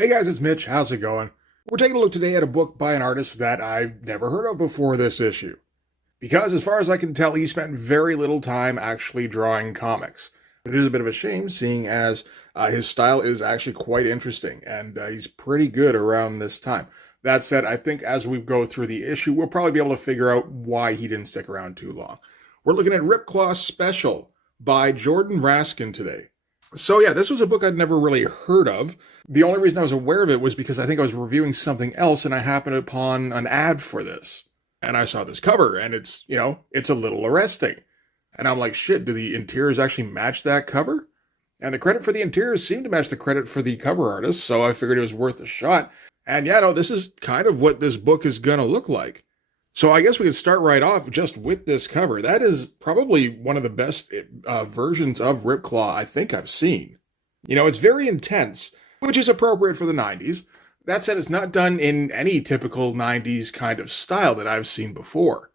Hey guys, it's Mitch. How's it going? We're taking a look today at a book by an artist that I've never heard of before this issue. Because as far as I can tell, he spent very little time actually drawing comics. It is a bit of a shame, seeing as his style is actually quite interesting, and he's pretty good around this time. That said, I think as we go through the issue, we'll probably be able to figure out why he didn't stick around too long. We're looking at RIPCLAW Special by Jordan Raskin today. So yeah, this was a book I'd never really heard of. The only reason I was aware of it was because I think I was reviewing something else and I happened upon an ad for this. And I saw this cover and it's a little arresting. And I'm like, shit, do the interiors actually match that cover? And the credit for the interiors seemed to match the credit for the cover artist, so I figured it was worth a shot. And yeah, no, this is kind of what this book is gonna look like. So I guess we could start right off just with this cover. That is probably one of the best versions of RIPCLAW I think I've seen. It's very intense, which is appropriate for the 90s. That said, it's not done in any typical 90s kind of style that I've seen before.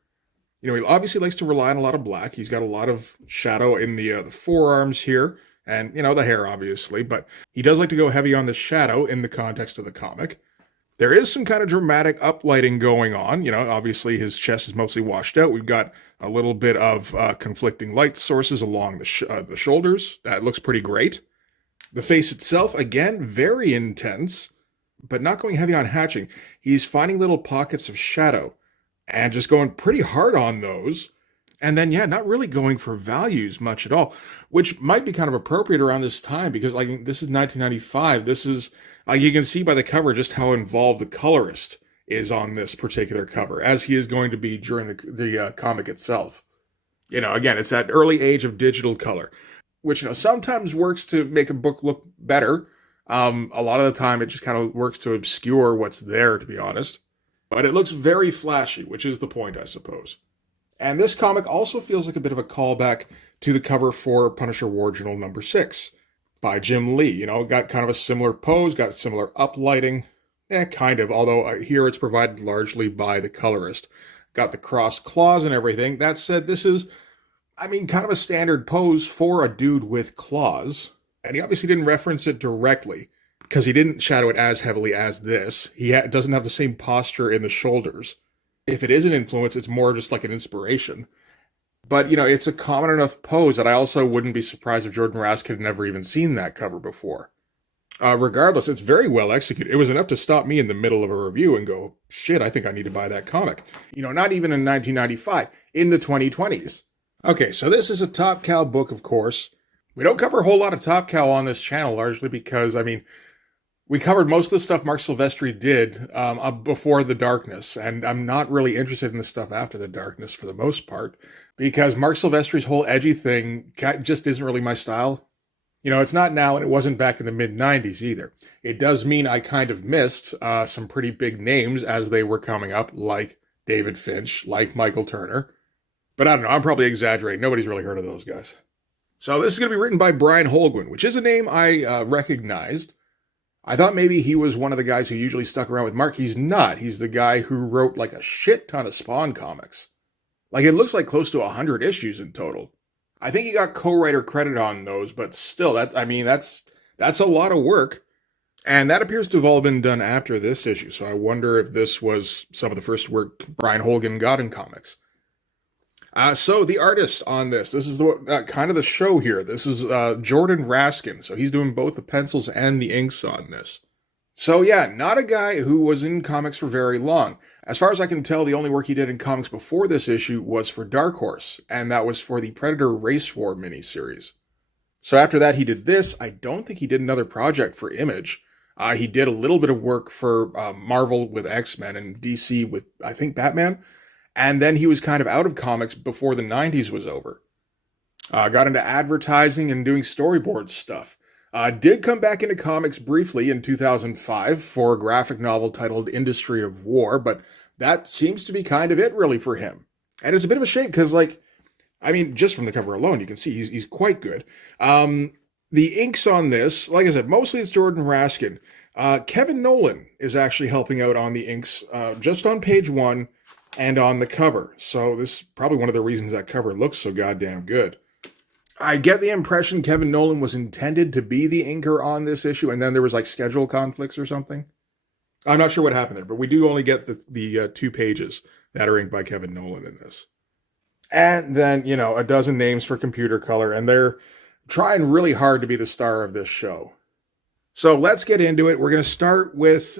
He obviously likes to rely on a lot of black. He's got a lot of shadow in the forearms here, and, the hair, obviously, but he does like to go heavy on the shadow in the context of the comic. There is some kind of dramatic uplighting going on. Obviously his chest is mostly washed out. We've got a little bit of conflicting light sources along the shoulders. That looks pretty great. The face itself, again, very intense, but not going heavy on hatching. He's finding little pockets of shadow and just going pretty hard on those. And then, yeah, not really going for values much at all, which might be kind of appropriate around this time because, this is 1995. This is... you can see by the cover just how involved the colorist is on this particular cover, as he is going to be during the comic itself. Again, it's that early age of digital color, which, sometimes works to make a book look better. A lot of the time, it just kind of works to obscure what's there, to be honest. But it looks very flashy, which is the point, I suppose. And this comic also feels like a bit of a callback to the cover for Punisher War Journal number 6. By Jim Lee. Got kind of a similar pose, got similar uplighting. Kind of, although here it's provided largely by the colorist. Got the crossed claws and everything. That said, this is, kind of a standard pose for a dude with claws. And he obviously didn't reference it directly, because he didn't shadow it as heavily as this. He doesn't have the same posture in the shoulders. If it is an influence, it's more just like an inspiration. But, it's a common enough pose that I also wouldn't be surprised if Jordan Raskin had never even seen that cover before. Regardless, it's very well executed. It was enough to stop me in the middle of a review and go, shit, I think I need to buy that comic. Not even in 1995, in the 2020s. Okay, so this is a Top Cow book, of course. We don't cover a whole lot of Top Cow on this channel, largely because, we covered most of the stuff Marc Silvestri did before The Darkness, and I'm not really interested in the stuff after The Darkness for the most part, because Marc Silvestri's whole edgy thing just isn't really my style. It's not now, and it wasn't back in the mid-90s either. It does mean I kind of missed some pretty big names as they were coming up, like David Finch, like Michael Turner. But I don't know, I'm probably exaggerating. Nobody's really heard of those guys. So this is going to be written by Brian Holguin, which is a name I recognized. I thought maybe he was one of the guys who usually stuck around with Mark. He's not. He's the guy who wrote like a shit ton of Spawn comics. It looks like close to 100 issues in total. I think he got co-writer credit on those, but still, that's a lot of work. And that appears to have all been done after this issue, so I wonder if this was some of the first work Brian Holguin got in comics. So the artist on this is kind of the show here. This is Jordan Raskin, so he's doing both the pencils and the inks on this. So yeah, not a guy who was in comics for very long. As far as I can tell, the only work he did in comics before this issue was for Dark Horse, and that was for the Predator Race War miniseries. So after that, he did this. I don't think he did another project for Image. He did a little bit of work for Marvel with X-Men and DC with, I think, Batman. And then he was kind of out of comics before the 90s was over. Got into advertising and doing storyboard stuff. Did come back into comics briefly in 2005 for a graphic novel titled Industry of War, but that seems to be kind of it really for him. And it's a bit of a shame because, just from the cover alone, you can see he's quite good. The inks on this, like I said, mostly it's Jordan Raskin. Kevin Nolan is actually helping out on the inks just on page 1 and on the cover. So this is probably one of the reasons that cover looks so goddamn good. I get the impression Kevin Nolan was intended to be the inker on this issue, and then there was like schedule conflicts or something. I'm not sure what happened there, but we do only get the 2 pages that are inked by Kevin Nolan in this. And then, a dozen names for computer color, and they're trying really hard to be the star of this show. So let's get into it. We're going to start with,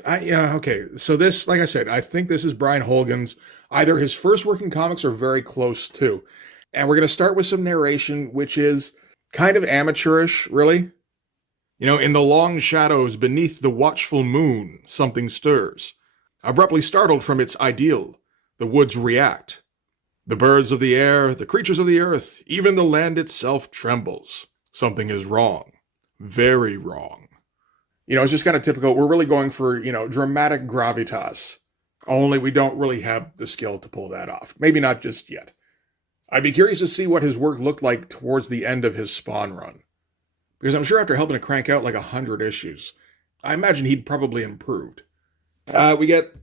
so this, like I said, I think this is Brian Holgan's, either his first work in comics or very close to. And we're going to start with some narration, which is kind of amateurish, really. In the long shadows beneath the watchful moon, something stirs. Abruptly startled from its ideal, the woods react. The birds of the air, the creatures of the earth, even the land itself trembles. Something is wrong. Very wrong. It's just kind of typical. We're really going for, dramatic gravitas. Only we don't really have the skill to pull that off. Maybe not just yet. I'd be curious to see what his work looked like towards the end of his Spawn run. Because I'm sure after helping to crank out like 100 issues, I imagine he'd probably improved. We get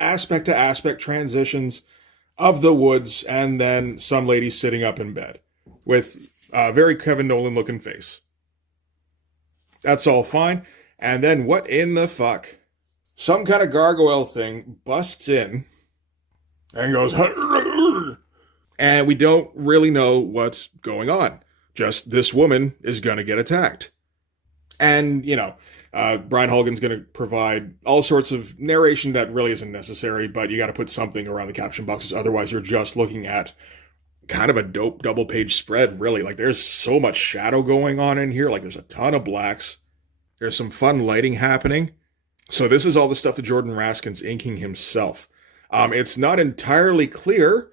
aspect to aspect transitions of the woods, and then some lady sitting up in bed with a very Kevin Nolan looking face. That's all fine. And then what in the fuck? Some kind of gargoyle thing busts in and goes, and we don't really know what's going on. Just this woman is going to get attacked. And, Brian Holgan's going to provide all sorts of narration that really isn't necessary, but you got to put something around the caption boxes. Otherwise, you're just looking at kind of a dope double-page spread, really. Like, there's so much shadow going on in here. Like, there's a ton of blacks. There's some fun lighting happening. So this is all the stuff that Jordan Raskin's inking himself. It's not entirely clear,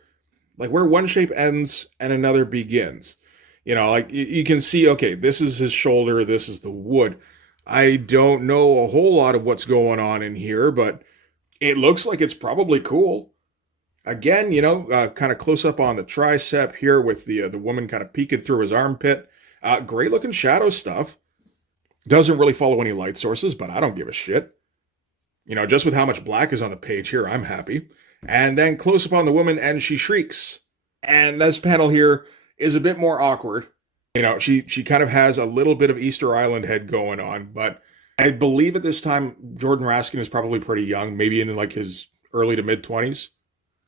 like, where one shape ends and another begins. You can see, okay, this is his shoulder, this is the wood. I don't know a whole lot of what's going on in here, but it looks like it's probably cool. Again, kind of close up on the tricep here with the woman kind of peeking through his armpit. Great looking shadow stuff. Doesn't really follow any light sources, but I don't give a shit. Just with how much black is on the page here, I'm happy. And then close up on the woman and she shrieks. And this panel here is a bit more awkward. She kind of has a little bit of Easter Island head going on, but I believe at this time, Jordan Raskin is probably pretty young, maybe in like his early to mid-20s.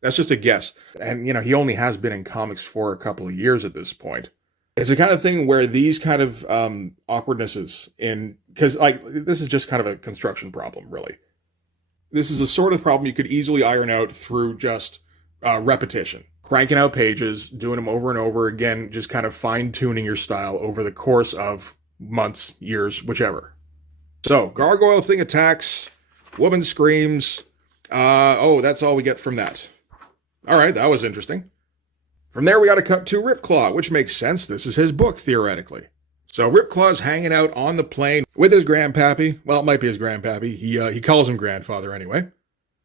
That's just a guess. And, he only has been in comics for a couple of years at this point. It's the kind of thing where these kind of awkwardnesses because like this is just kind of a construction problem, really. This is a sort of problem you could easily iron out through just repetition. Cranking out pages, doing them over and over again, just kind of fine-tuning your style over the course of months, years, whichever. So, gargoyle thing attacks, woman screams. That's all we get from that. All right, that was interesting. From there, we got to cut to RIPCLAW, which makes sense. This is his book, theoretically. So RIPCLAW's hanging out on the plane with his grandpappy. Well, it might be his grandpappy. He calls him grandfather anyway.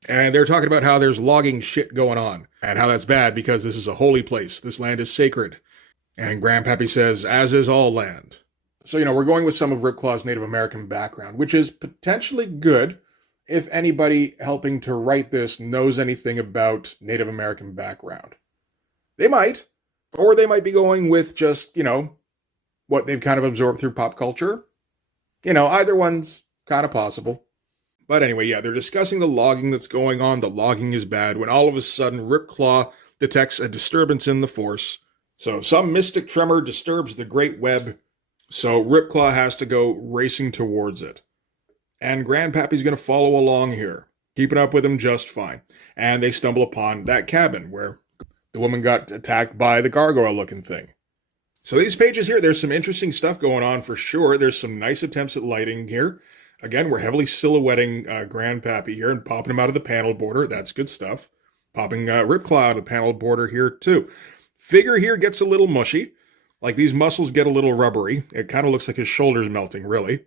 And they're talking about how there's logging shit going on and how that's bad because this is a holy place. This land is sacred. And Grandpappy says, as is all land. So, we're going with some of RIPCLAW's Native American background, which is potentially good if anybody helping to write this knows anything about Native American background. They might, or they might be going with just, what they've kind of absorbed through pop culture. Either one's kind of possible. But anyway, yeah, they're discussing the logging that's going on. The logging is bad when all of a sudden RIPCLAW detects a disturbance in the force. So some mystic tremor disturbs the great web. So RIPCLAW has to go racing towards it. And Grandpappy's going to follow along here, keeping up with him just fine. And they stumble upon that cabin where the woman got attacked by the gargoyle-looking thing. So these pages here, there's some interesting stuff going on for sure. There's some nice attempts at lighting here. Again, we're heavily silhouetting Grandpappy here and popping him out of the panel border. That's good stuff. Popping RIPCLAW out of the panel border here, too. Figure here gets a little mushy. Like, these muscles get a little rubbery. It kind of looks like his shoulder's melting, really.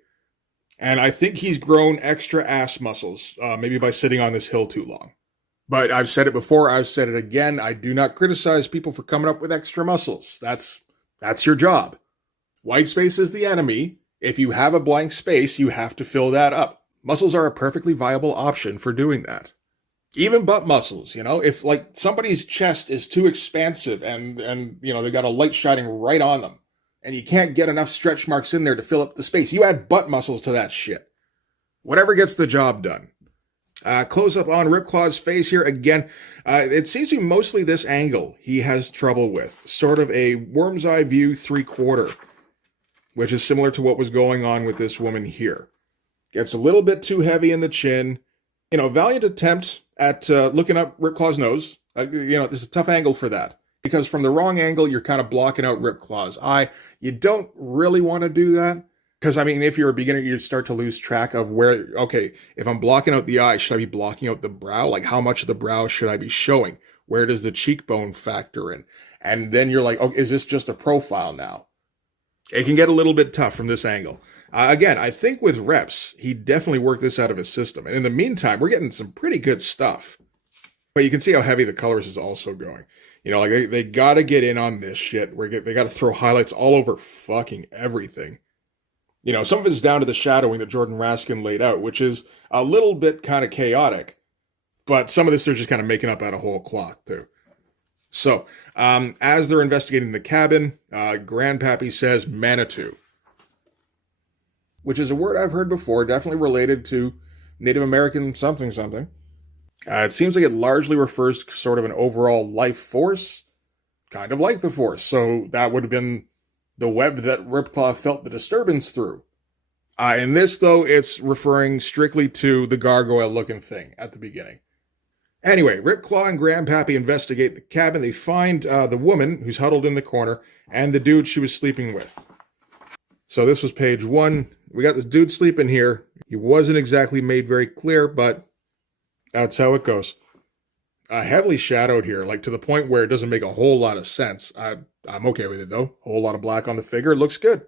And I think he's grown extra ass muscles, maybe by sitting on this hill too long. But I've said it before, I've said it again. I do not criticize people for coming up with extra muscles. That's your job. White space is the enemy. If you have a blank space, you have to fill that up. Muscles are a perfectly viable option for doing that. Even butt muscles, if like somebody's chest is too expansive and they've got a light shining right on them, and you can't get enough stretch marks in there to fill up the space. You add butt muscles to that shit. Whatever gets the job done. Close up on RIPCLAW's face here. Again, it seems to be mostly this angle he has trouble with. Sort of a worm's eye view 3/4, which is similar to what was going on with this woman here. Gets a little bit too heavy in the chin. You know, valiant attempt at looking up RIPCLAW's nose. You know, there's a tough angle for that. Because from the wrong angle, you're kind of blocking out RIPCLAW's eye. You don't really want to do that. Because, I mean, if you're a beginner, you'd start to lose track of where, okay, if I'm blocking out the eye, should I be blocking out the brow? Like, how much of the brow should I be showing? Where does the cheekbone factor in? And then you're like, oh, is this just a profile now? It can get a little bit tough from this angle. Again, I think with reps, he definitely worked this out of his system. And in the meantime, we're getting some pretty good stuff. But you can see how heavy the colors is also going. You know, like, they got to get in on this shit. They got to throw highlights all over fucking everything. You know, some of it's down to the shadowing that Jordan Raskin laid out, which is a little bit kind of chaotic. But some of this they're just kind of making up out of whole cloth, too. So, as they're investigating the cabin, Grandpappy says Manitou, which is a word I've heard before, definitely related to Native American something. It seems like it largely refers to sort of an overall life force, kind of like the Force. So that would have been the web that RIPCLAW felt the disturbance through. In this, though, it's referring strictly to the gargoyle-looking thing at the beginning. Anyway, RIPCLAW and Grandpappy investigate the cabin. They find the woman who's huddled in the corner and the dude she was sleeping with. So this was page 1. We got this dude sleeping here. He wasn't exactly made very clear, but that's how it goes. Heavily shadowed here, like to the point where it doesn't make a whole lot of sense. I'm okay with it, though. A whole lot of black on the figure. It looks good.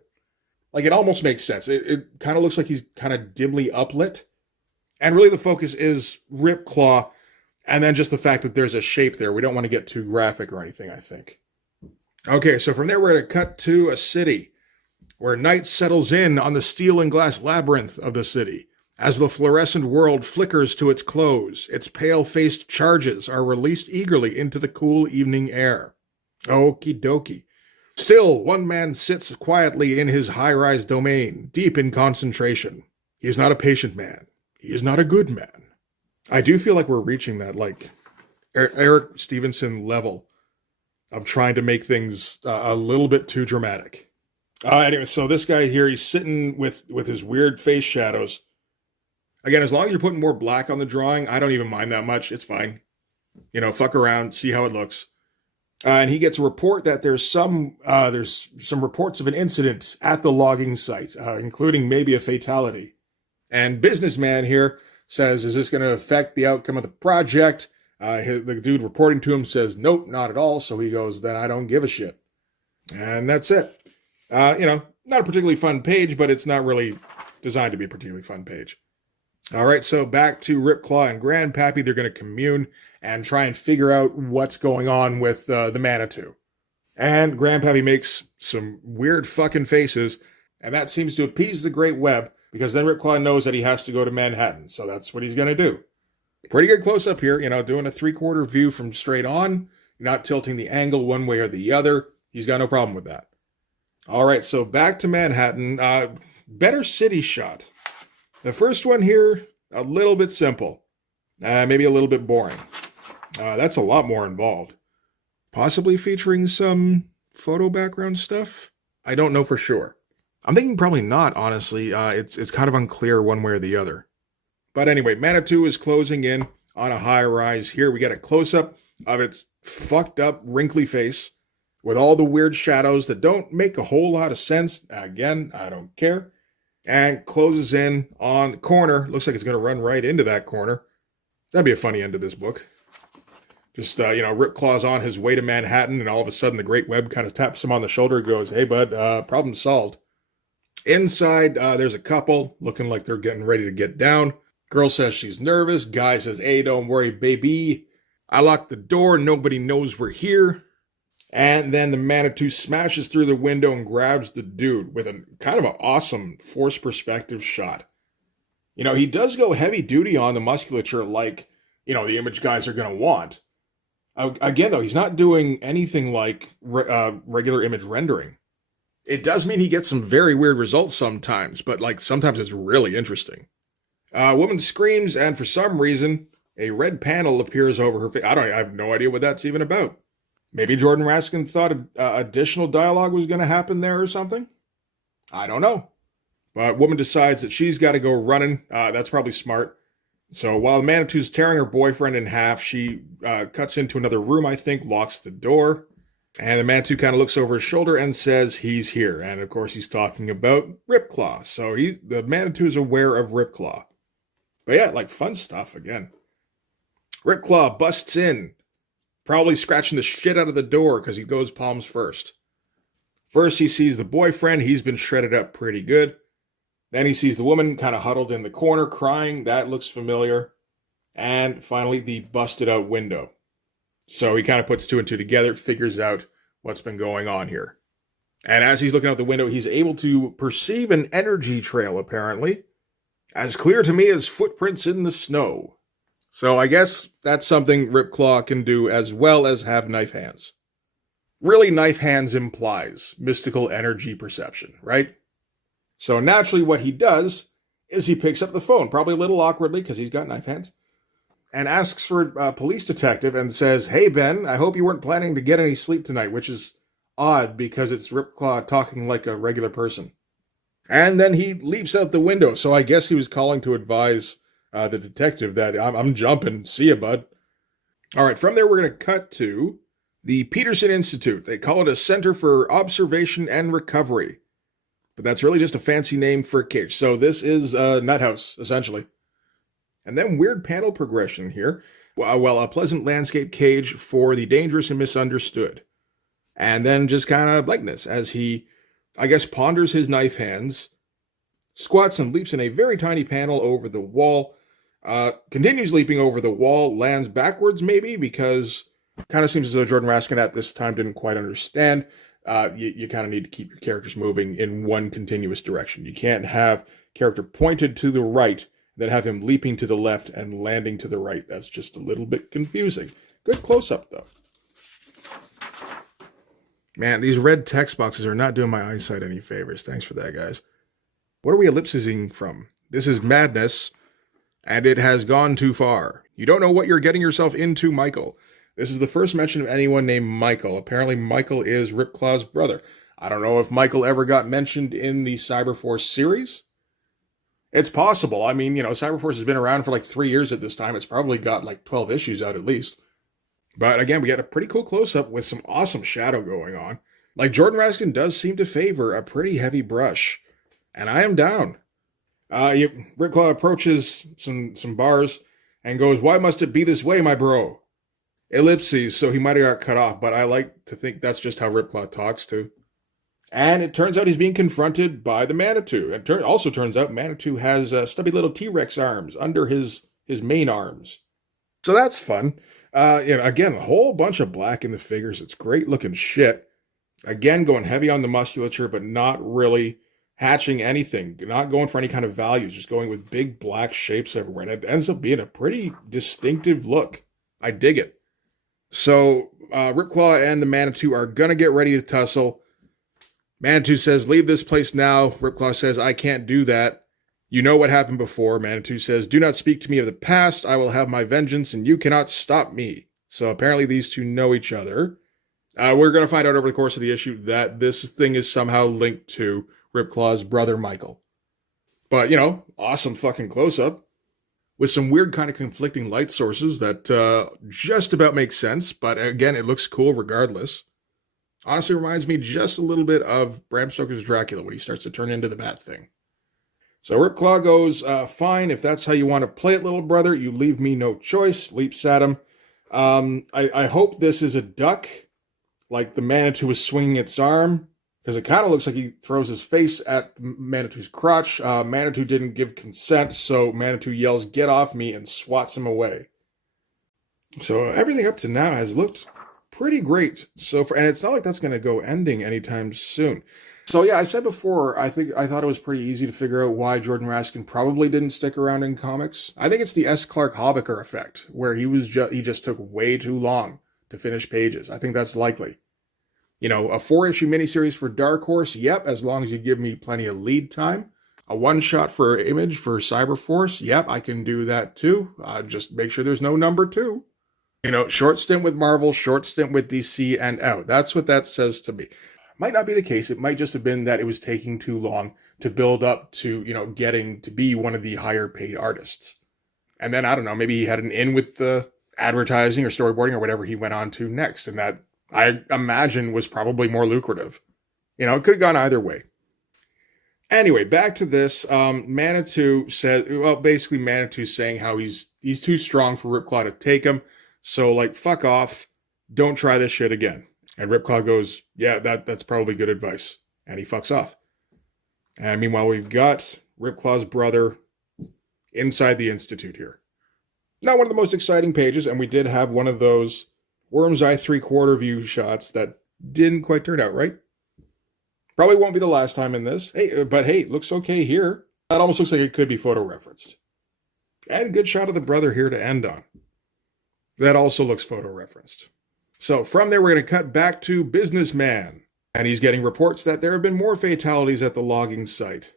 Like, it almost makes sense. It kind of looks like he's kind of dimly uplit. And really the focus is RIPCLAW, and then just the fact that there's a shape there. We don't want to get too graphic or anything, I think. Okay, so from there we're going to cut to a city, where night settles in on the steel and glass labyrinth of the city. As the fluorescent world flickers to its close, its pale-faced charges are released eagerly into the cool evening air. Okie dokie. Still, one man sits quietly in his high-rise domain, deep in concentration. He is not a patient man. He is not a good man. I do feel like we're reaching that, like, Eric Stevenson level of trying to make things a little bit too dramatic. Anyway, so this guy here, he's sitting with his weird face shadows. Again, as long as you're putting more black on the drawing, I don't even mind that much. It's fine. You know, fuck around, see how it looks. And he gets a report that there's some reports of an incident at the logging site, including maybe a fatality. And businessman here says, is this going to affect the outcome of the project? The dude reporting to him says, nope, not at all. So he goes, then I don't give a shit. And that's it. You know, not a particularly fun page, but it's not really designed to be a particularly fun page. All right, so back to RIPCLAW and Grandpappy. They're going to commune and try and figure out what's going on with the Manitou. And Grandpappy makes some weird fucking faces, and that seems to appease the Great Web, because then RIPCLAW knows that he has to go to Manhattan, so that's what he's going to do. Pretty good close-up here, you know, doing a 3/4 view from straight on, not tilting the angle one way or the other. He's got no problem with that. All right, so back to Manhattan. Better city shot. The first one here, a little bit simple. Maybe a little bit boring. That's a lot more involved. Possibly featuring some photo background stuff? I don't know for sure. I'm thinking probably not, honestly. It's kind of unclear one way or the other. But anyway, Manitou is closing in on a high rise. Here we get a close-up of its fucked up, wrinkly face with all the weird shadows that don't make a whole lot of sense. Again, I don't care. And closes in on the corner. Looks like it's going to run right into that corner. That'd be a funny end to this book. Just, you know, RIPCLAW's on his way to Manhattan, and all of a sudden the Great Web kind of taps him on the shoulder and goes, hey, bud, problem solved. Inside, there's a couple looking like they're getting ready to get down. Girl says she's nervous. Guy says, hey, don't worry, baby. I locked the door. Nobody knows we're here. And then the Manitou smashes through the window and grabs the dude with a kind of an awesome forced perspective shot. You know, he does go heavy duty on the musculature like, you know, the image guys are going to want. Again, though, he's not doing anything like regular image rendering. It does mean he gets some very weird results sometimes, but like sometimes it's really interesting. A woman screams, and for some reason, a red panel appears over her face. I have no idea what that's even about. Maybe Jordan Raskin thought additional dialogue was going to happen there or something? I don't know. But woman decides that she's got to go running. That's probably smart. So while the Manitou's tearing her boyfriend in half, she cuts into another room, I think, locks the door. And the Manitou kind of looks over his shoulder and says he's here. And of course, he's talking about RIPCLAW. So the Manitou is aware of RIPCLAW. But yeah, like fun stuff again. RIPCLAW busts in, probably scratching the shit out of the door because he goes palms first. First, he sees the boyfriend. He's been shredded up pretty good. Then he sees the woman kind of huddled in the corner crying. That looks familiar. And finally, the busted out window. So he kind of puts two and two together, figures out what's been going on here. And as he's looking out the window, he's able to perceive an energy trail, apparently. As clear to me as footprints in the snow. So I guess that's something RIPCLAW can do as well as have knife hands. Really, knife hands implies mystical energy perception, right? So naturally what he does is he picks up the phone, probably a little awkwardly because he's got knife hands, and asks for a police detective and says, "Hey, Ben, I hope you weren't planning to get any sleep tonight," which is odd because it's RIPCLAW talking like a regular person. And then he leaps out the window, so I guess he was calling to advise the detective that I'm jumping. See ya, bud. All right, from there we're going to cut to the Peterson Institute. They call it a Center for Observation and Recovery. But that's really just a fancy name for a cage. So this is a nut house, essentially. And then weird panel progression here. Well, a pleasant landscape cage for the dangerous and misunderstood. And then just kind of blankness as he, I guess, ponders his knife hands, squats and leaps in a very tiny panel over the wall, continues leaping over the wall, lands backwards maybe, because kind of seems as though Jordan Raskin at this time didn't quite understand. You kind of need to keep your characters moving in one continuous direction. You can't have character pointed to the right, then have him leaping to the left and landing to the right. That's just a little bit confusing. Good close-up, though. Man, these red text boxes are not doing my eyesight any favors. Thanks for that, guys. What are we ellipsising from? This is madness, and it has gone too far. You don't know what you're getting yourself into, Michael. This is the first mention of anyone named Michael. Apparently, Michael is RIPCLAW's brother. I don't know if Michael ever got mentioned in the Cyberforce series. It's possible. I mean, Cyberforce has been around for like 3 years at this time. It's probably got like 12 issues out at least. But again, we get a pretty cool close-up with some awesome shadow going on. Like, Jordan Raskin does seem to favor a pretty heavy brush. And I am down. RIPCLAW approaches some bars and goes, "Why must it be this way, my bro?" Ellipses, so he might have got cut off, but I like to think that's just how RIPCLAW talks too. And it turns out he's being confronted by the Manitou. It also turns out Manitou has stubby little T-Rex arms under his main arms. So that's fun. Again, a whole bunch of black in the figures. It's great looking shit. Again, going heavy on the musculature, but not really hatching anything. Not going for any kind of values, just going with big black shapes everywhere. And it ends up being a pretty distinctive look. I dig it. So RIPCLAW and the Manitou are going to get ready to tussle. Manitou says, "Leave this place now." RIPCLAW says, "I can't do that. You know what happened before." Manitou says, "Do not speak to me of the past. I will have my vengeance, and you cannot stop me." So apparently these two know each other. We're going to find out over the course of the issue that this thing is somehow linked to RIPCLAW's brother, Michael. But, awesome fucking close-up. With some weird kind of conflicting light sources that just about make sense, but again, it looks cool regardless. Honestly reminds me just a little bit of Bram Stoker's Dracula when he starts to turn into the Bat Thing. So RIPCLAW goes, "Fine, if that's how you want to play it, little brother, you leave me no choice," leaps at him. I hope this is a duck, like the Manitou is swinging its arm, because it kind of looks like he throws his face at Manitou's crotch. Manitou didn't give consent, so Manitou yells, "Get off me," and swats him away. So everything up to now has looked pretty great so far, and it's not like that's going to go ending anytime soon. So yeah, I said before, I thought it was pretty easy to figure out why Jordan Raskin probably didn't stick around in comics. I think it's the S. Clark Hobbiker effect, where he just took way too long to finish pages. I think that's likely. You know, a 4-issue miniseries for Dark Horse, yep, as long as you give me plenty of lead time. A one-shot for Image for Cyberforce, yep, I can do that too. Just make sure there's no number 2. You know, short stint with Marvel, short stint with DC, and out. That's what that says to me. Might not be the case. It might just have been that it was taking too long to build up to, you know, getting to be one of the higher paid artists. And then, I don't know, maybe he had an in with the advertising or storyboarding or whatever he went on to next. And that, I imagine, was probably more lucrative. You know, it could have gone either way. Anyway, back to this. Manitou said, well, basically Manitou's saying how he's too strong for Ripclaw to take him. So, like, fuck off. Don't try this shit again. And Ripclaw goes, yeah, that's probably good advice. And he fucks off. And meanwhile, we've got Ripclaw's brother inside the Institute here. Not one of the most exciting pages, and we did have one of those worm's eye 3/4 view shots that didn't quite turn out right. Probably won't be the last time in this. But hey, looks okay here. That almost looks like it could be photo referenced. And good shot of the brother here to end on. That also looks photo referenced. So from there, we're going to cut back to Businessman. And he's getting reports that there have been more fatalities at the logging site.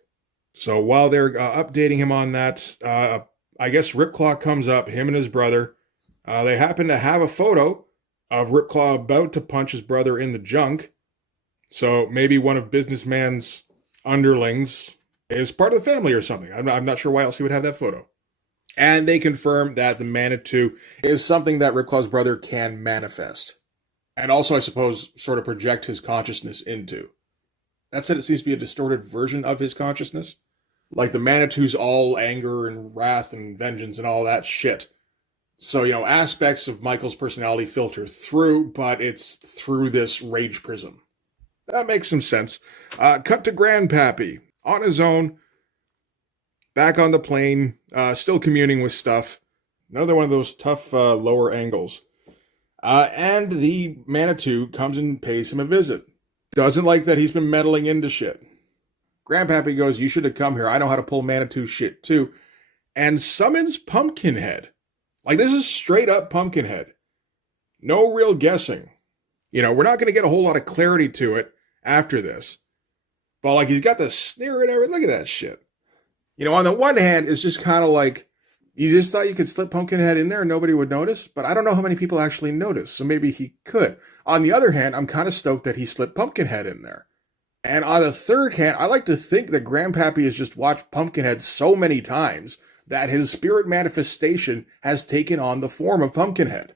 So while they're updating him on that, I guess Ripclaw comes up, him and his brother. They happen to have a photo of Ripclaw about to punch his brother in the junk. So maybe one of Businessman's underlings is part of the family or something. I'm not sure why else he would have that photo. And they confirm that the Manitou is something that Ripclaw's brother can manifest. And also, I suppose, sort of project his consciousness into. That said, it seems to be a distorted version of his consciousness. Like the Manitou's all anger and wrath and vengeance and all that shit. So, you know, aspects of Michael's personality filter through, but it's through this rage prism. That makes some sense. Cut to Grandpappy. On his own. Back on the plane. Still communing with stuff. Another one of those tough lower angles. And the Manitou comes and pays him a visit. Doesn't like that he's been meddling into shit. Grandpappy goes, you should have come here. I know how to pull Manitou shit too. And summons Pumpkinhead. Like, this is straight up Pumpkinhead. No real guessing. You know, we're not going to get a whole lot of clarity to it after this. But, like, he's got the sneer and everything. Look at that shit. You know, on the one hand, it's just kind of like, you just thought you could slip Pumpkinhead in there and nobody would notice? But I don't know how many people actually notice, so maybe he could. On the other hand, I'm kind of stoked that he slipped Pumpkinhead in there. And on the third hand, I like to think that Grandpappy has just watched Pumpkinhead so many times that his spirit manifestation has taken on the form of Pumpkinhead.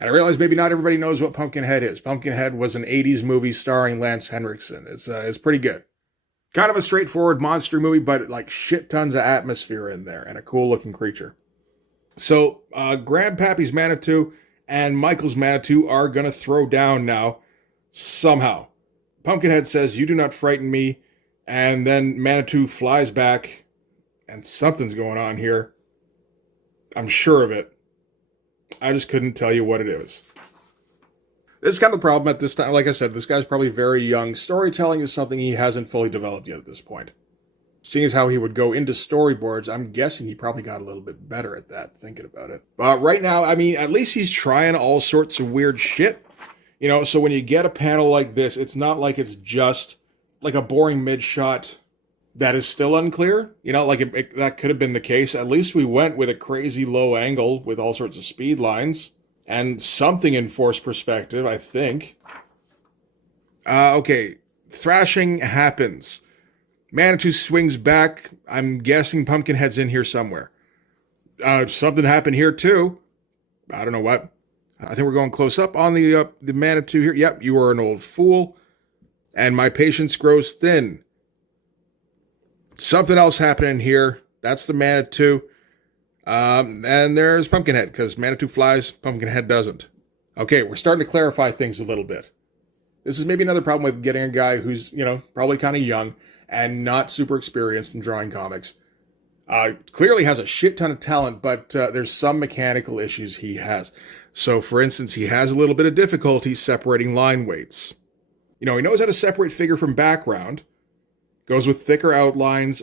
And I realize maybe not everybody knows what Pumpkinhead is. Pumpkinhead was an 80s movie starring Lance Henriksen. It's pretty good. Kind of a straightforward monster movie, but like shit tons of atmosphere in there and a cool looking creature. So Grandpappy's Manitou and Michael's Manitou are going to throw down now somehow. Pumpkinhead says, you do not frighten me. And then Manitou flies back and something's going on here. I'm sure of it. I just couldn't tell you what it is. This is kind of the problem at this time. Like I said, this guy's probably very young. Storytelling is something he hasn't fully developed yet at this point. Seeing as how he would go into storyboards, I'm guessing he probably got a little bit better at that, thinking about it. But right now, I mean, at least he's trying all sorts of weird shit. You know, so when you get a panel like this, it's not like it's just like a boring mid-shot that is still unclear. You know, like that could have been the case. At least we went with a crazy low angle with all sorts of speed lines. And something in force perspective, I think. Okay, thrashing happens. Manitou swings back. I'm guessing Pumpkinhead's in here somewhere. Something happened here too. I don't know what. I think we're going close up on the Manitou here. Yep, you are an old fool. And my patience grows thin. Something else happening here. That's the Manitou. And there's Pumpkinhead, because Manitou flies, Pumpkinhead doesn't. Okay, we're starting to clarify things a little bit. This is maybe another problem with getting a guy who's, you know, probably kind of young and not super experienced in drawing comics. Clearly has a shit ton of talent, but there's some mechanical issues he has. So, for instance, he has a little bit of difficulty separating line weights. You know, he knows how to separate figure from background. Goes with thicker outlines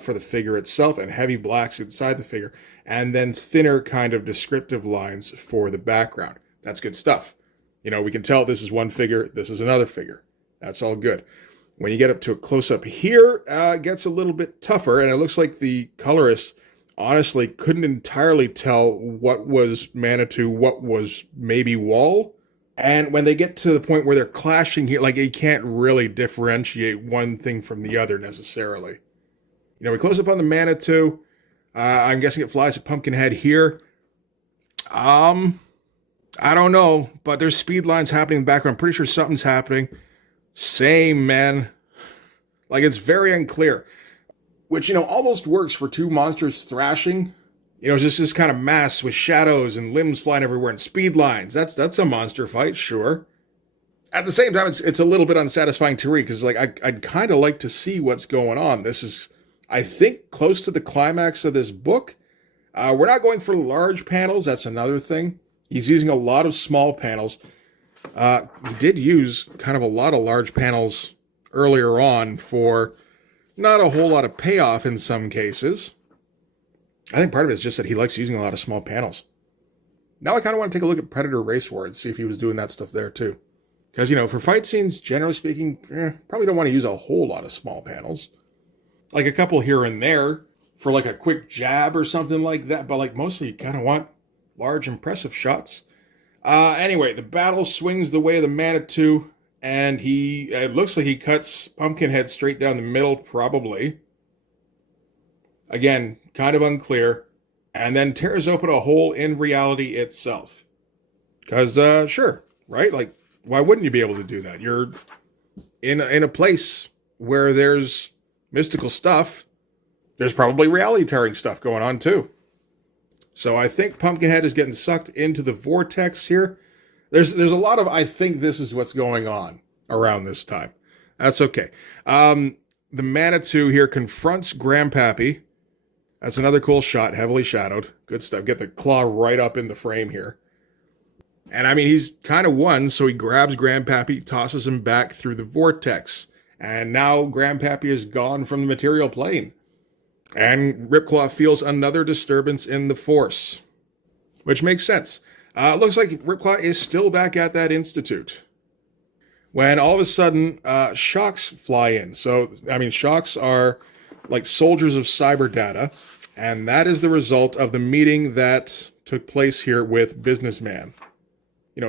for the figure itself and heavy blacks inside the figure, and then thinner kind of descriptive lines for the background. That's good stuff. We can tell this is one figure, this is another figure. That's all good. When you get up to a close-up here, it gets a little bit tougher, and it looks like the colorist honestly couldn't entirely tell what was Manitou, what was maybe Wall. And when they get to the point where they're clashing here, like, you can't really differentiate one thing from the other necessarily. We close up on the Manitou. I'm guessing it flies at Pumpkinhead here. I don't know, but there's speed lines happening in the background. I'm pretty sure something's happening. Same, man. Like, it's very unclear. Which, almost works for two monsters thrashing. It's just this kind of mass with shadows and limbs flying everywhere and speed lines. That's a monster fight, sure. At the same time, it's a little bit unsatisfying to read, because, like, I'd kind of like to see what's going on. This is, I think, close to the climax of this book. We're not going for large panels. That's another thing. He's using a lot of small panels. He did use kind of a lot of large panels earlier on for not a whole lot of payoff in some cases. I think part of it is just that he likes using a lot of small panels. Now I kind of want to take a look at Predator Race War and see if he was doing that stuff there too. Because, for fight scenes, generally speaking, probably don't want to use a whole lot of small panels. Like a couple here and there for like a quick jab or something like that. But like mostly you kind of want large, impressive shots. Anyway, the battle swings the way of the Manitou. And it looks like he cuts Pumpkinhead straight down the middle, probably. Again, kind of unclear. And then tears open a hole in reality itself. Because, sure, right? Like, why wouldn't you be able to do that? You're in a place where there's mystical stuff. There's probably reality tearing stuff going on, too. So I think Pumpkinhead is getting sucked into the vortex here. There's a lot of, I think this is what's going on around this time. That's okay. The Manitou here confronts Grandpappy. That's another cool shot, heavily shadowed. Good stuff. Get the claw right up in the frame here. And I mean, he's kind of won, so he grabs Grandpappy, tosses him back through the vortex. And now Grandpappy is gone from the material plane. And RIPCLAW feels another disturbance in the Force. Which makes sense. Looks like RIPCLAW is still back at that institute. When all of a sudden, shocks fly in. So, I mean, shocks are like soldiers of cyber data. And that is the result of the meeting that took place here with Businessman.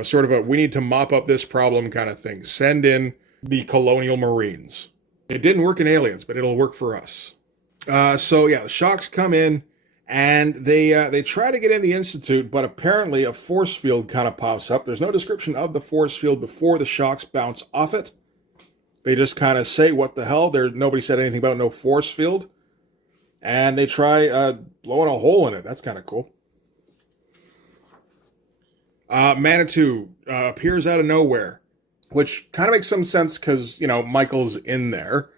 Sort of a, we need to mop up this problem kind of thing. Send in the colonial marines. It didn't work in Aliens, but it'll work for us. So yeah, the shocks come in. And they try to get in the Institute, but apparently a force field kind of pops up. There's no description of the force field before the shocks bounce off it. They just kind of say, what the hell? Nobody said anything about no force field. And they try blowing a hole in it. That's kind of cool. Manitou appears out of nowhere, which kind of makes some sense because, Michael's in there.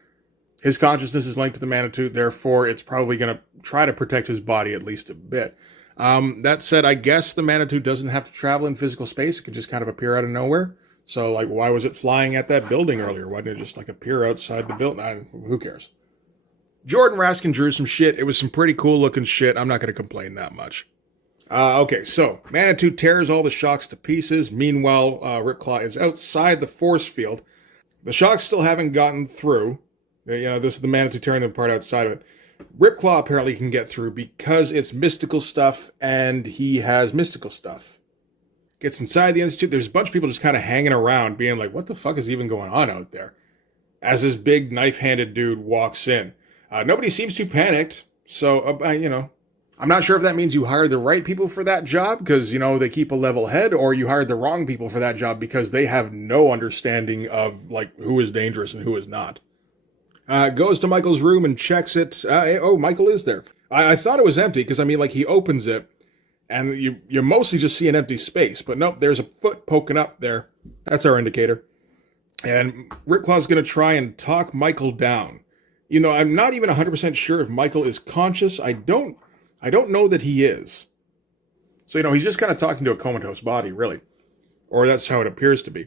His consciousness is linked to the Manitou, therefore it's probably going to try to protect his body at least a bit. That said, I guess the Manitou doesn't have to travel in physical space. It could just kind of appear out of nowhere. So, like, why was it flying at that building earlier? Why didn't it just, like, appear outside the building? Who cares? Jordan Raskin drew some shit. It was some pretty cool-looking shit. I'm not going to complain that much. Okay, so Manitou tears all the shocks to pieces. Meanwhile, RIPCLAW is outside the force field. The shocks still haven't gotten through. This is the Manitou tearing them apart outside of it. RIPCLAW apparently can get through because it's mystical stuff, and he has mystical stuff. Gets inside the Institute. There's a bunch of people just kind of hanging around, being like, what the fuck is even going on out there? As this big knife-handed dude walks in. Nobody seems too panicked, so, I'm not sure if that means you hired the right people for that job, because, they keep a level head, or you hired the wrong people for that job because they have no understanding of, like, who is dangerous and who is not. Goes to Michael's room and checks it. Michael is there. I thought it was empty because, he opens it and you mostly just see an empty space. But nope, there's a foot poking up there. That's our indicator. And RIPCLAW's going to try and talk Michael down. I'm not even 100% sure if Michael is conscious. I don't know that he is. So, he's just kind of talking to a comatose body, really. Or that's how it appears to be.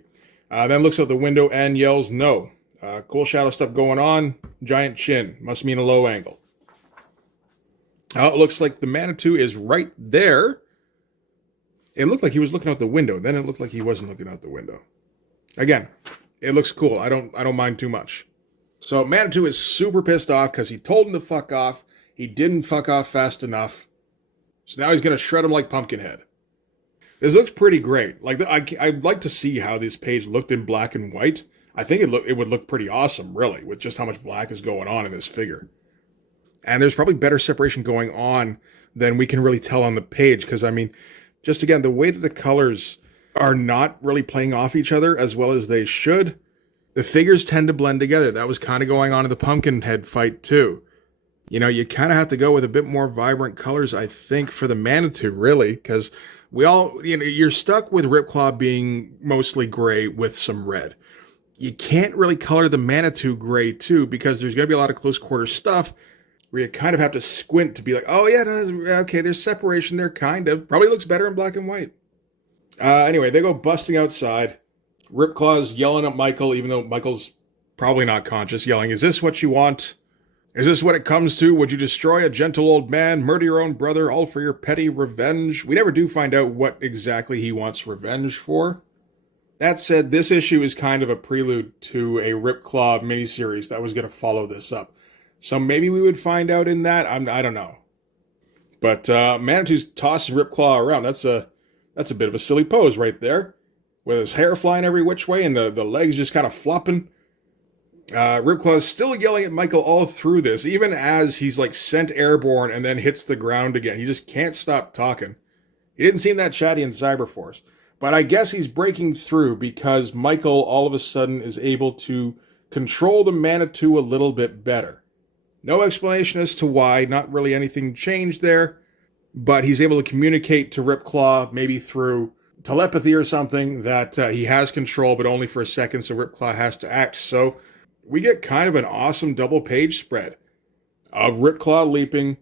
Then looks out the window and yells, no. Cool shadow stuff going on. Giant chin. Must mean a low angle. It looks like the Manitou is right there. It looked like he was looking out the window. Then it looked like he wasn't looking out the window. Again, it looks cool. I don't mind too much. So Manitou is super pissed off because he told him to fuck off. He didn't fuck off fast enough. So now he's going to shred him like Pumpkinhead. This looks pretty great. Like I'd like to see how this page looked in black and white. I think it would look pretty awesome, really, with just how much black is going on in this figure. And there's probably better separation going on than we can really tell on the page. Because, I mean, just again, the way that the colors are not really playing off each other as well as they should, the figures tend to blend together. That was kind of going on in the Pumpkinhead fight, too. You know, you kind of have to go with a bit more vibrant colors, I think, for the Manitou, really. Because you're stuck with RIPCLAW being mostly gray with some red. You can't really color the Manitou gray, too, because there's going to be a lot of close quarter stuff where you kind of have to squint to be like, oh, yeah, okay, there's separation there, kind of. Probably looks better in black and white. Anyway, they go busting outside. RIPCLAW's yelling at Michael, even though Michael's probably not conscious, yelling, is this what you want? Is this what it comes to? Would you destroy a gentle old man, murder your own brother, all for your petty revenge? We never do find out what exactly he wants revenge for. That said, this issue is kind of a prelude to a RIPCLAW miniseries that was going to follow this up. So maybe we would find out in that. I don't know. But Manitou's tossing RIPCLAW around. That's a bit of a silly pose right there, with his hair flying every which way and the legs just kind of flopping. RIPCLAW's still yelling at Michael all through this, even as he's like sent airborne and then hits the ground again. He just can't stop talking. He didn't seem that chatty in Cyberforce. But I guess he's breaking through because Michael all of a sudden is able to control the Manitou a little bit better. No explanation as to why, not really anything changed there, but he's able to communicate to RIPCLAW, maybe through telepathy or something, that he has control, but only for a second, so RIPCLAW has to act. So we get kind of an awesome double page spread of RIPCLAW leaping.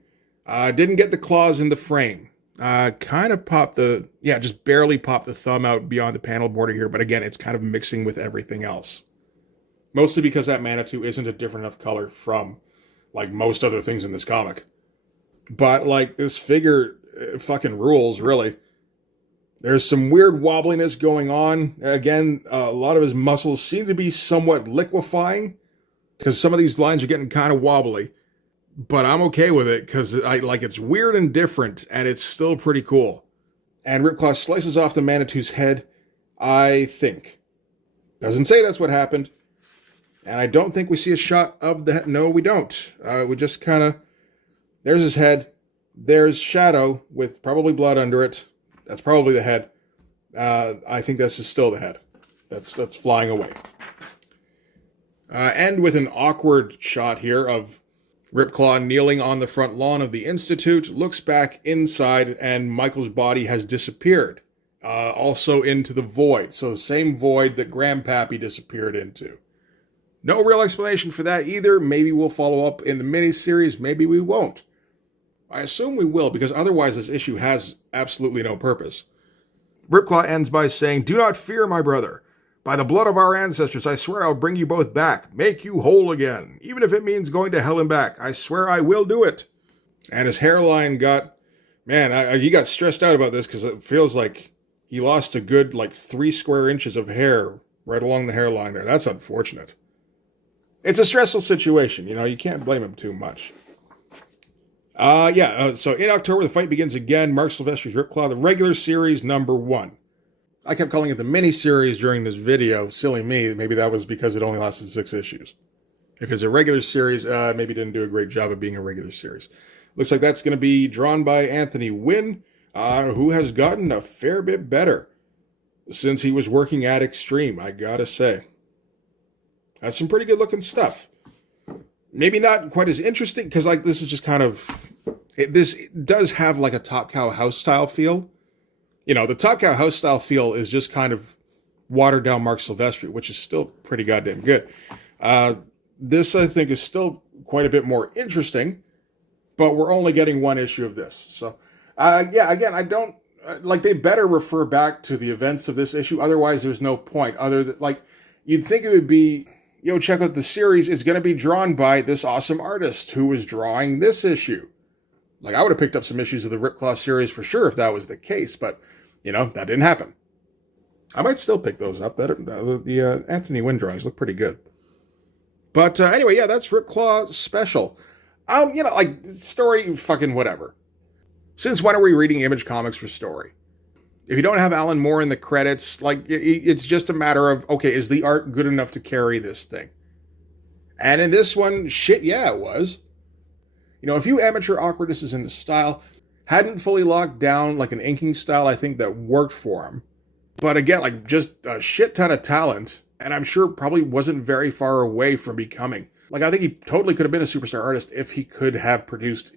Didn't get the claws in the frame. Kind of just barely popped the thumb out beyond the panel border here, but again, it's kind of mixing with everything else. Mostly because that Manitou isn't a different enough color from, like, most other things in this comic. But, like, this figure fucking rules, really. There's some weird wobbliness going on. Again, a lot of his muscles seem to be somewhat liquefying, because some of these lines are getting kind of wobbly. But I'm okay with it because it's weird and different, and it's still pretty cool. And RIPCLAW slices off the Manitou's head, I think. Doesn't say that's what happened. And I don't think we see a shot of the head. No, we don't. We just kind of... There's his head. There's shadow with probably blood under it. That's probably the head. I think this is still the head. That's flying away. End with an awkward shot here of RIPCLAW kneeling on the front lawn of the Institute, looks back inside, and Michael's body has disappeared. Also into the void. So the same void that Grandpappy disappeared into. No real explanation for that either. Maybe we'll follow up in the miniseries. Maybe we won't. I assume we will, because otherwise this issue has absolutely no purpose. RIPCLAW ends by saying, "Do not fear, my brother. By the blood of our ancestors, I swear I'll bring you both back, make you whole again. Even if it means going to hell and back, I swear I will do it." And his hairline got... Man, he got stressed out about this because it feels like he lost a good, 3 square inches of hair right along the hairline there. That's unfortunate. It's a stressful situation, you can't blame him too much. So in October, the fight begins again. Mark Silvestri's RIPCLAW, the regular series #1. I kept calling it the mini-series during this video. Silly me. Maybe that was because it only lasted 6 issues. If it's a regular series, maybe didn't do a great job of being a regular series. Looks like that's going to be drawn by Anthony Wynn, who has gotten a fair bit better since he was working at Extreme, I gotta say. That's some pretty good-looking stuff. Maybe not quite as interesting, because this is just kind of... This does have a Top Cow House style feel. The Top Cow House style feel is just kind of watered down Mark Silvestri, which is still pretty goddamn good. This, I think, is still quite a bit more interesting, but we're only getting 1 issue of this. So, again, I don't... they better refer back to the events of this issue, otherwise there's no point. Other than, you'd think it would be... check out the series. It's going to be drawn by this awesome artist who was drawing this issue. I would have picked up some issues of the RIPCLAW series for sure if that was the case, but That didn't happen. I might still pick those up. The Anthony Wynn drawings look pretty good. But anyway, yeah, that's RIPCLAW Special. Like, story, fucking whatever. Since when are we reading Image Comics for story? If you don't have Alan Moore in the credits, like, it's just a matter of, okay, is the art good enough to carry this thing? And in this one, shit, yeah, it was. A few amateur awkwardnesses in the style. Hadn't fully locked down, like, an inking style, I think, that worked for him. But again, like, just a shit ton of talent, and I'm sure probably wasn't very far away from becoming. Like, I think he totally could have been a superstar artist if he could have produced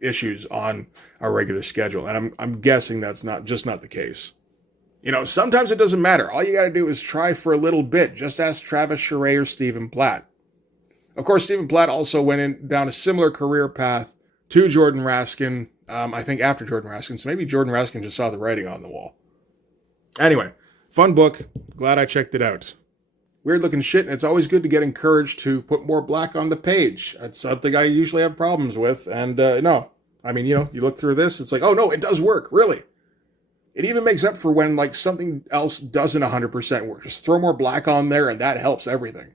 issues on a regular schedule. And I'm guessing that's not the case. Sometimes it doesn't matter. All you got to do is try for a little bit. Just ask Travis Charest or Stephen Platt. Of course, Stephen Platt also went down a similar career path to Jordan Raskin, I think after Jordan Raskin. So maybe Jordan Raskin just saw the writing on the wall. Anyway, fun book. Glad I checked it out. Weird looking shit, and it's always good to get encouraged to put more black on the page. That's something I usually have problems with, and no. I mean, you look through this, it's like, oh no, it does work, really. It even makes up for when, like, something else doesn't 100% work. Just throw more black on there, and that helps everything.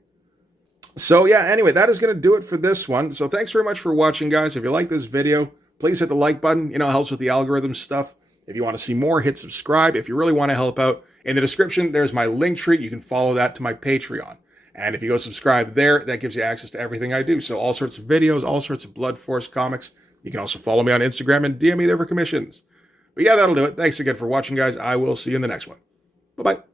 So yeah, anyway, that is going to do it for this one. So thanks very much for watching, guys. If you like this video, please hit the like button. It helps with the algorithm stuff. If you want to see more, hit subscribe. If you really want to help out, in the description, there's my link tree. You can follow that to my Patreon. And if you go subscribe there, that gives you access to everything I do. So all sorts of videos, all sorts of Blood Force comics. You can also follow me on Instagram and DM me there for commissions. But yeah, that'll do it. Thanks again for watching, guys. I will see you in the next one. Bye-bye.